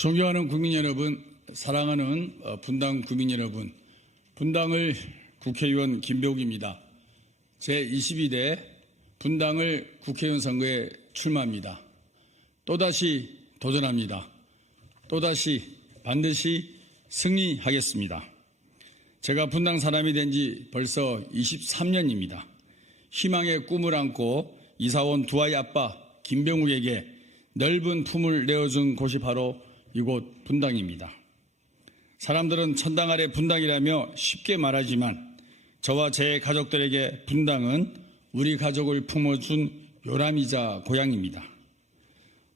존경하는 국민 여러분, 사랑하는 분당 구민 여러분, 분당을 국회의원 김병욱입니다. 제22대 분당을 국회의원 선거에 출마합니다. 또다시 도전합니다. 또다시 반드시 승리하겠습니다. 제가 분당 사람이 된 지 벌써 23년입니다. 희망의 꿈을 안고 이사온 두 아이 아빠 김병욱에게 넓은 품을 내어준 곳이 바로 이곳 분당입니다. 사람들은 천당 아래 분당이라며 쉽게 말하지만 저와 제 가족들에게 분당은 우리 가족을 품어준 요람이자 고향입니다.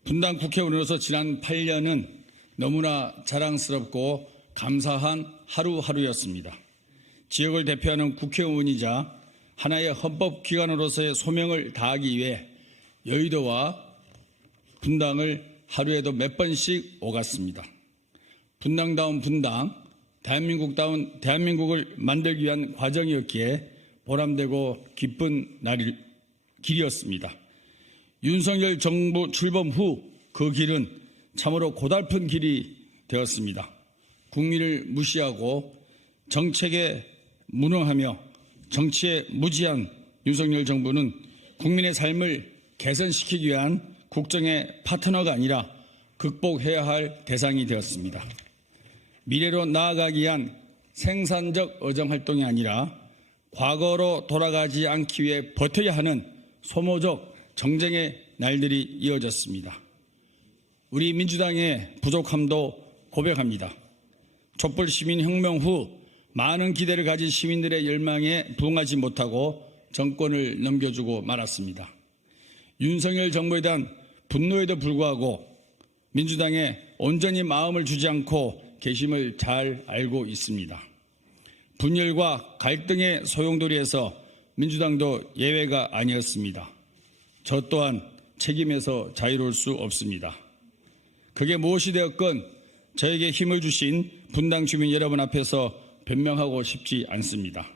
분당 국회의원으로서 지난 8년은 너무나 자랑스럽고 감사한 하루하루였습니다. 지역을 대표하는 국회의원이자 하나의 헌법기관으로서의 소명을 다하기 위해 여의도와 분당을 하루에도 몇 번씩 오갔습니다. 분당다운 분당, 대한민국다운 대한민국을 만들기 위한 과정이었기에 보람되고 기쁜 길이었습니다. 윤석열 정부 출범 후 그 길은 참으로 고달픈 길이 되었습니다. 국민을 무시하고 정책에 무능하며 정치에 무지한 윤석열 정부는 국민의 삶을 개선시키기 위한 국정의 파트너가 아니라 극복해야 할 대상이 되었습니다. 미래로 나아가기 위한 생산적 의정활동이 아니라 과거로 돌아가지 않기 위해 버텨야 하는 소모적 정쟁의 날들이 이어졌습니다. 우리 민주당의 부족함도 고백합니다. 촛불 시민혁명 후 많은 기대를 가진 시민들의 열망에 부응하지 못하고 정권을 넘겨주고 말았습니다. 윤석열 정부에 대한 분노에도 불구하고 민주당에 온전히 마음을 주지 않고 계심을 잘 알고 있습니다. 분열과 갈등의 소용돌이에서 민주당도 예외가 아니었습니다. 저 또한 책임에서 자유로울 수 없습니다. 그게 무엇이 되었건 저에게 힘을 주신 분당 주민 여러분 앞에서 변명하고 싶지 않습니다.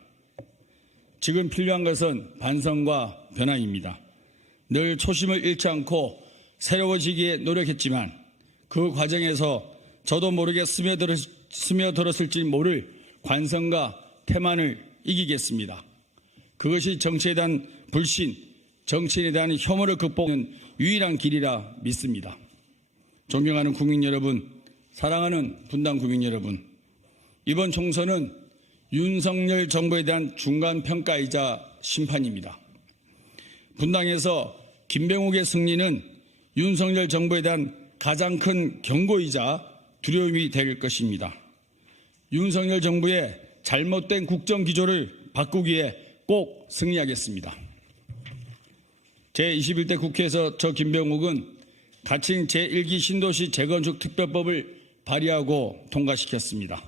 지금 필요한 것은 반성과 변화입니다. 늘 초심을 잃지 않고 새로워지기에 노력했지만 그 과정에서 저도 모르게 스며들었을지 모를 관성과 태만을 이기겠습니다. 그것이 정치에 대한 불신, 정치인에 대한 혐오를 극복하는 유일한 길이라 믿습니다. 존경하는 국민 여러분, 사랑하는 분당 구민 여러분, 이번 총선은 윤석열 정부에 대한 중간평가이자 심판입니다. 분당에서 김병욱의 승리는 윤석열 정부에 대한 가장 큰 경고이자 두려움이 될 것입니다. 윤석열 정부의 잘못된 국정기조를 바꾸기 위해 꼭 승리하겠습니다. 제21대 국회에서 저 김병욱은 가칭 제1기 신도시 재건축 특별법을 발의하고 통과시켰습니다.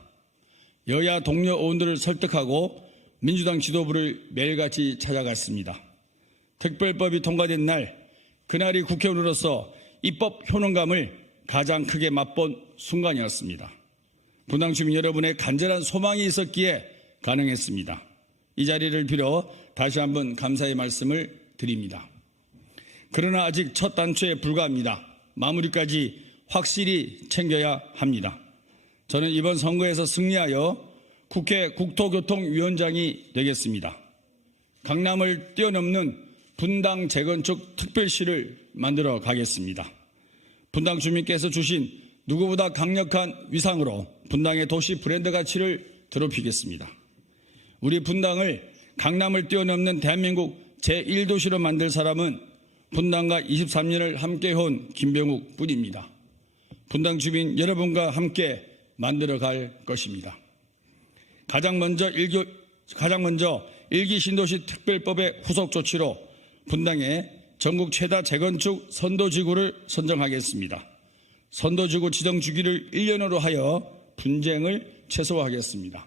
여야 동료 의원들을 설득하고 민주당 지도부를 매일같이 찾아갔습니다. 특별법이 통과된 날, 그날이 국회의원으로서 입법 효능감을 가장 크게 맛본 순간이었습니다. 분당 주민 여러분의 간절한 소망이 있었기에 가능했습니다. 이 자리를 빌어 다시 한번 감사의 말씀을 드립니다. 그러나 아직 첫 단추에 불과합니다. 마무리까지 확실히 챙겨야 합니다. 저는 이번 선거에서 승리하여 국회 국토교통위원장이 되겠습니다. 강남을 뛰어넘는 분당 재건축 특별시를 만들어 가겠습니다. 분당 주민께서 주신 누구보다 강력한 위상으로 분당의 도시 브랜드 가치를 더럽히겠습니다. 우리 분당을 강남을 뛰어넘는 대한민국 제1도시로 만들 사람은 분당과 23년을 함께해온 김병욱 뿐입니다. 분당 주민 여러분과 함께 만들어갈 것입니다. 가장 먼저 1기 신도시 특별법의 후속 조치로 분당에 전국 최다 재건축 선도지구를 선정하겠습니다. 선도지구 지정 주기를 1년으로 하여 분쟁을 최소화하겠습니다.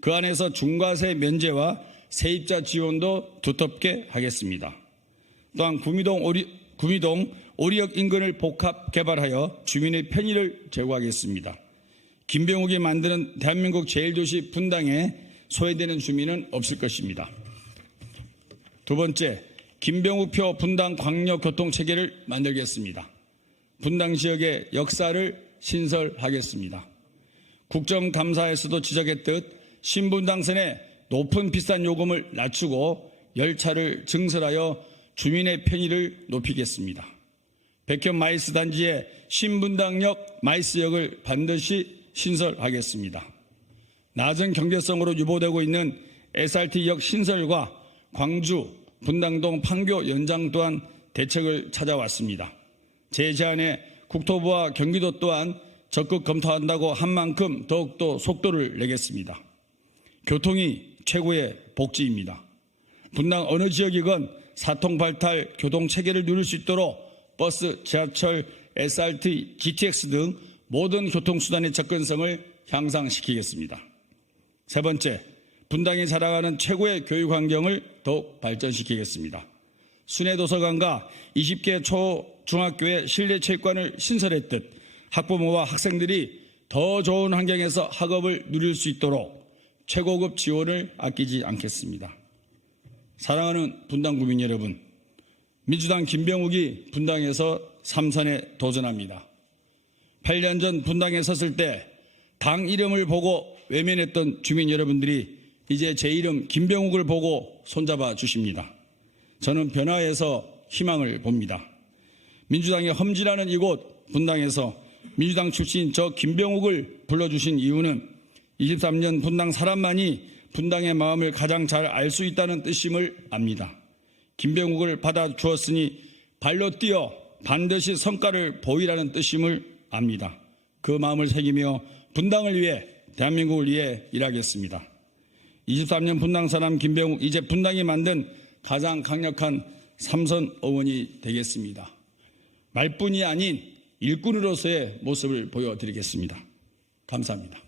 그 안에서 중과세 면제와 세입자 지원도 두텁게 하겠습니다. 또한 구미동 오리역 인근을 복합 개발하여 주민의 편의를 제고하겠습니다. 김병욱이 만드는 대한민국 제1도시 분당에 소외되는 주민은 없을 것입니다. 두 번째, 김병욱표 분당 광역교통체계를 만들겠습니다. 분당 지역의 역사를 신설하겠습니다. 국정감사에서도 지적했듯 신분당선의 높은 비싼 요금을 낮추고 열차를 증설하여 주민의 편의를 높이겠습니다. 백현 마이스 단지의 신분당역 마이스역을 반드시 신설하겠습니다. 낮은 경제성으로 유보되고 있는 SRT역 신설과 광주, 분당동 판교 연장 또한 대책을 찾아왔습니다. 제 제안에 국토부와 경기도 또한 적극 검토한다고 한 만큼 더욱더 속도를 내겠습니다. 교통이 최고의 복지입니다. 분당 어느 지역이건 사통발탈 교통체계를 누릴 수 있도록 버스, 지하철, SRT, GTX 등 모든 교통수단의 접근성을 향상시키겠습니다. 세 번째, 분당이 자랑하는 최고의 교육환경을 더욱 발전시키겠습니다. 순회도서관과 20개 초중학교의 실내체육관을 신설했듯 학부모와 학생들이 더 좋은 환경에서 학업을 누릴 수 있도록 최고급 지원을 아끼지 않겠습니다. 사랑하는 분당 구민 여러분, 민주당 김병욱이 분당에서 3선에 도전합니다. 8년 전 분당에 섰을 때 당 이름을 보고 외면했던 주민 여러분들이 이제 제 이름 김병욱을 보고 손잡아 주십니다. 저는 변화에서 희망을 봅니다. 민주당의 험진하는 이곳 분당에서 민주당 출신 저 김병욱을 불러주신 이유는 23년 분당 사람만이 분당의 마음을 가장 잘 알 수 있다는 뜻임을 압니다. 김병욱을 받아주었으니 발로 뛰어 반드시 성과를 보이라는 뜻임을 압니다. 그 마음을 새기며 분당을 위해 대한민국을 위해 일하겠습니다. 23년 분당 사람 김병욱, 이제 분당이 만든 가장 강력한 3선 의원이 되겠습니다. 말뿐이 아닌 일꾼으로서의 모습을 보여드리겠습니다. 감사합니다.